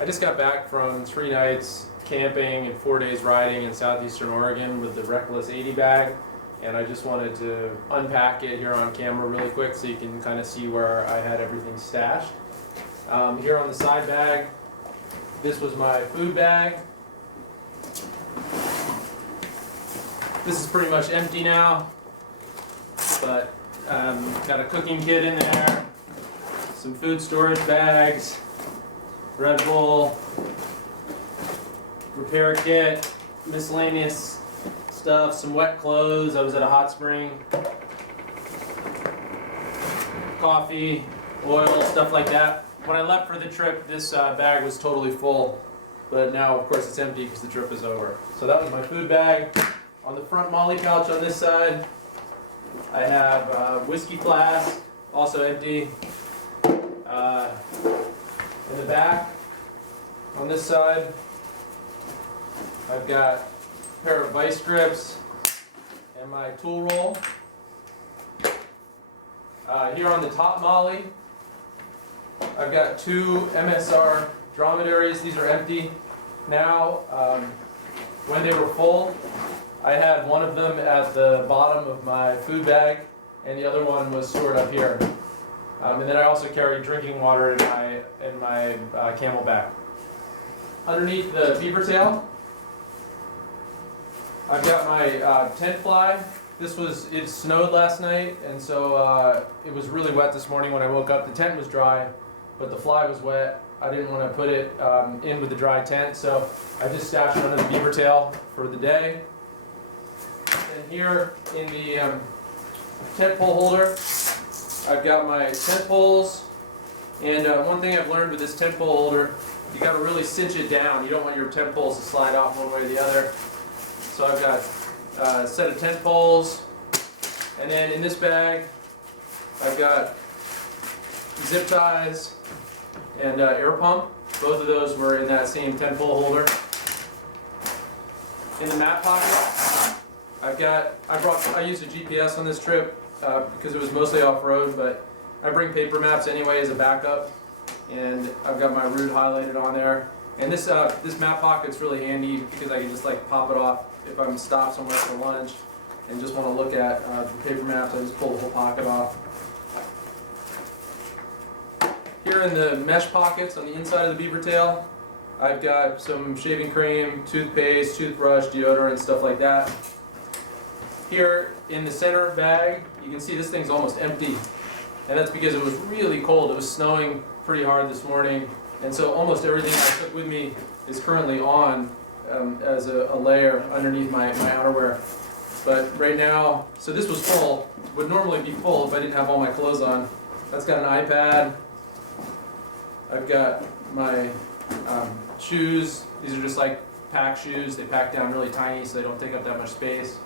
I just got back from 3 nights camping and 4 days riding in southeastern Oregon with the Rackless 80 bag, and I just wanted to unpack it here on camera really quick so you can kind of see where I had everything stashed. Here on the side bag, this was my food bag. This is pretty much empty now, but got a cooking kit in there, some food storage bags, Red Bull, repair kit, miscellaneous stuff, some wet clothes. I was at a hot spring, coffee, oil, stuff like that. When I left for the trip, this bag was totally full, but now of course it's empty because the trip is over. So that was my food bag. On the front molly pouch on this side, I have a whiskey flask, also empty. In the back, on this side, I've got a pair of vice grips and my tool roll. Here on the top molly, I've got 2 MSR dromedaries. These are empty now. When they were full, I had one of them at the bottom of my food bag, and the other one was stored up here. And then I also carry drinking water in my camel bag. Underneath the beaver tail, I've got my tent fly. It snowed last night, and so it was really wet this morning when I woke up. The tent was dry, but the fly was wet. I didn't want to put it in with the dry tent, so I just stashed it under the beaver tail for the day. And here in the tent pole holder, I've got my tent poles. And one thing I've learned with this tent pole holder, you got to really cinch it down. You don't want your tent poles to slide off one way or the other. So I've got a set of tent poles, and then in this bag, I've got zip ties and air pump. Both of those were in that same tent pole holder. In the map pocket, I used a GPS on this trip because it was mostly off-road, but I bring paper maps anyway as a backup, and I've got my route highlighted on there. And this map pocket's really handy because I can just like pop it off if I'm stopped somewhere for lunch and just want to look at the paper maps. I just pull the whole pocket off. Here in the mesh pockets on the inside of the beaver tail, I've got some shaving cream, toothpaste, toothbrush, deodorant, stuff like that. Here in the center bag, you can see this thing's almost empty, and that's because it was really cold. It was snowing pretty hard this morning, and so almost everything I took with me is currently on as a layer underneath my outerwear. But right now, so this was full, would normally be full if I didn't have all my clothes on. That's got an iPad. I've got my shoes. These are just like pack shoes. They pack down really tiny so they don't take up that much space.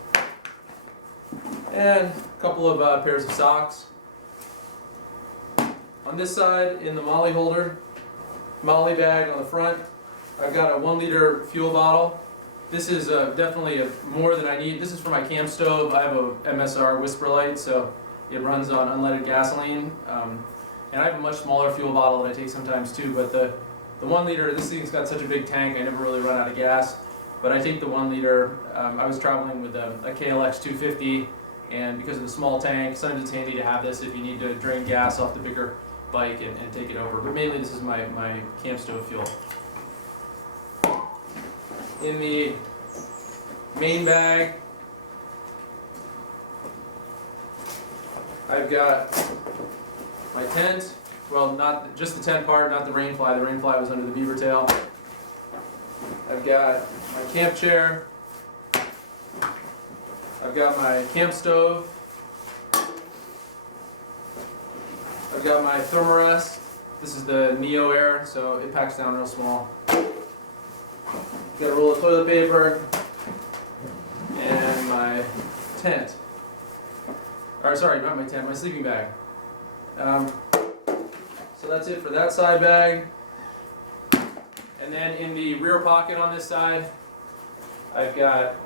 And a couple of pairs of socks. On this side, in the molly holder, molly bag on the front, I've got a 1-liter fuel bottle. This is definitely more than I need. This is for my camp stove. I have a MSR Whisper Light, so it runs on unleaded gasoline. And I have a much smaller fuel bottle that I take sometimes too, but the 1 liter, this thing's got such a big tank, I never really run out of gas. But I take the 1 liter. I was traveling with a KLX 250, and because of the small tank, sometimes it's handy to have this if you need to drain gas off the bigger bike and take it over. But mainly this is my camp stove fuel. In the main bag, I've got my tent. Well, not just the tent part, not the rain fly. The rain fly was under the beaver tail. I've got my camp chair. I've got my camp stove. I've got my thermarest. This is the Neo Air, so it packs down real small. Got a roll of toilet paper and my tent. Or sorry, not my tent, my sleeping bag. So that's it for that side bag. And then in the rear pocket on this side, I've got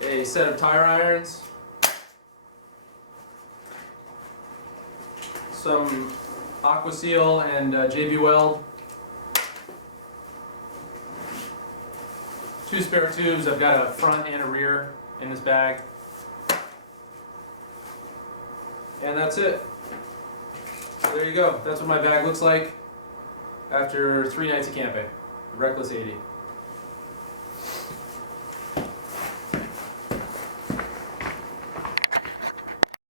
a set of tire irons, some Aqua Seal and JB Weld. 2 spare tubes. I've got a front and a rear in this bag. And that's it. So there you go. That's what my bag looks like after 3 nights of camping. The Reckless 80.